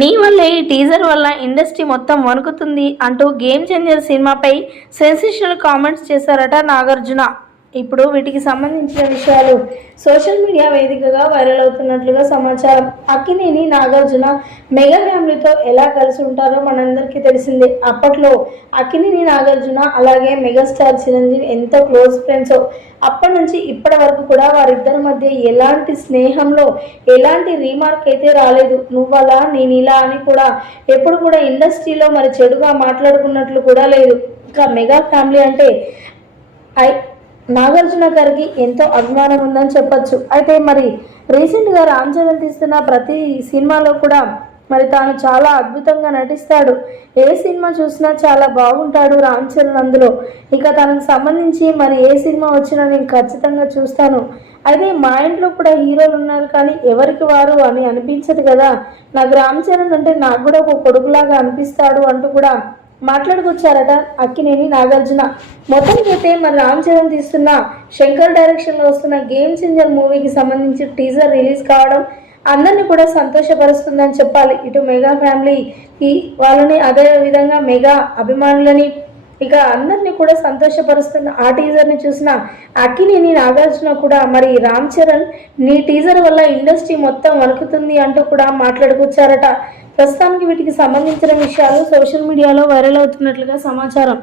నీ వల్లే ఈ టీజర్ వల్ల ఇండస్ట్రీ మొత్తం వణుకుతుంది అంటూ గేమ్ చేంజర్ సినిమాపై సెన్సేషనల్ కామెంట్స్ చేశారట నాగార్జున. ఇప్పుడు వీటికి సంబంధించిన విషయాలు. సోషల్ మీడియా వేదికగా వైరల్ అవుతున్నట్లుగా సమాచారం. అక్కినేని నాగార్జున మెగా ఫ్యామిలీతో ఎలా కలిసి ఉంటారో మనందరికీ తెలిసిందే. అప్పట్లో అక్కినేని నాగార్జున అలాగే మెగాస్టార్ చిరంజీవి ఎంత క్లోజ్ ఫ్రెండ్సో. అప్పటి నుంచి ఇప్పటి వరకు కూడా వారిద్దరి మధ్య ఎలాంటి స్నేహంలో ఎలాంటి రీమార్క్ అయితే రాలేదు. నువ్వలా నేను ఇలా అని కూడా ఎప్పుడు కూడా ఇండస్ట్రీలో మరి చెడుగా మాట్లాడుకున్నట్లు కూడా లేదు. ఇంకా మెగా ఫ్యామిలీ అంటే ఐ నాగార్జున గారికి ఎంతో అభిమానం ఉందని చెప్పొచ్చు. అయితే మరి రీసెంట్గా రామ్ చరణ్ తీస్తున్న ప్రతి సినిమాలో కూడా మరి తాను చాలా అద్భుతంగా నటిస్తాడు. ఏ సినిమా చూసినా చాలా బాగుంటాడు రామ్ చరణ్ అందులో. ఇక తనకు సంబంధించి మరి ఏ సినిమా వచ్చినా నేను ఖచ్చితంగా చూస్తాను. అయితే మా ఇంట్లో కూడా హీరోలు ఉన్నారు కానీ ఎవరికి వారు అని అనిపించదు కదా. నాకు రామ్ చరణ్ అంటే నాకు కూడా ఒక కొడుకులాగా అనిపిస్తాడు అంటూ కూడా మాట్లాడుకొచ్చారట అక్కినేని నాగార్జున. మొత్తానికైతే మరి రామ్ చరణ్ తీస్తున్న శంకర్ డైరెక్షన్లో వస్తున్న గేమ్ చేంజర్ మూవీకి సంబంధించి టీజర్ రిలీజ్ కావడం అందరినీ కూడా సంతోషపరుస్తుందని చెప్పాలి. ఇటు మెగా ఫ్యామిలీకి వాళ్ళని అదే విధంగా మెగా అభిమానులని ఇక అందరినీ కూడా సంతోషపరుస్తున్న ఆ టీజర్ని చూసిన అక్కినేని నాగార్జున కూడా మరి రామ్ చరణ్ నీ టీజర్ వల్ల ఇండస్ట్రీ మొత్తం వణుకుతుంది అంటూ కూడా మాట్లాడుకొచ్చారట. ప్రస్తుతానికి వీటికి సంబంధించిన విషయాలు సోషల్ మీడియాలో వైరల్ అవుతున్నట్లుగా సమాచారం.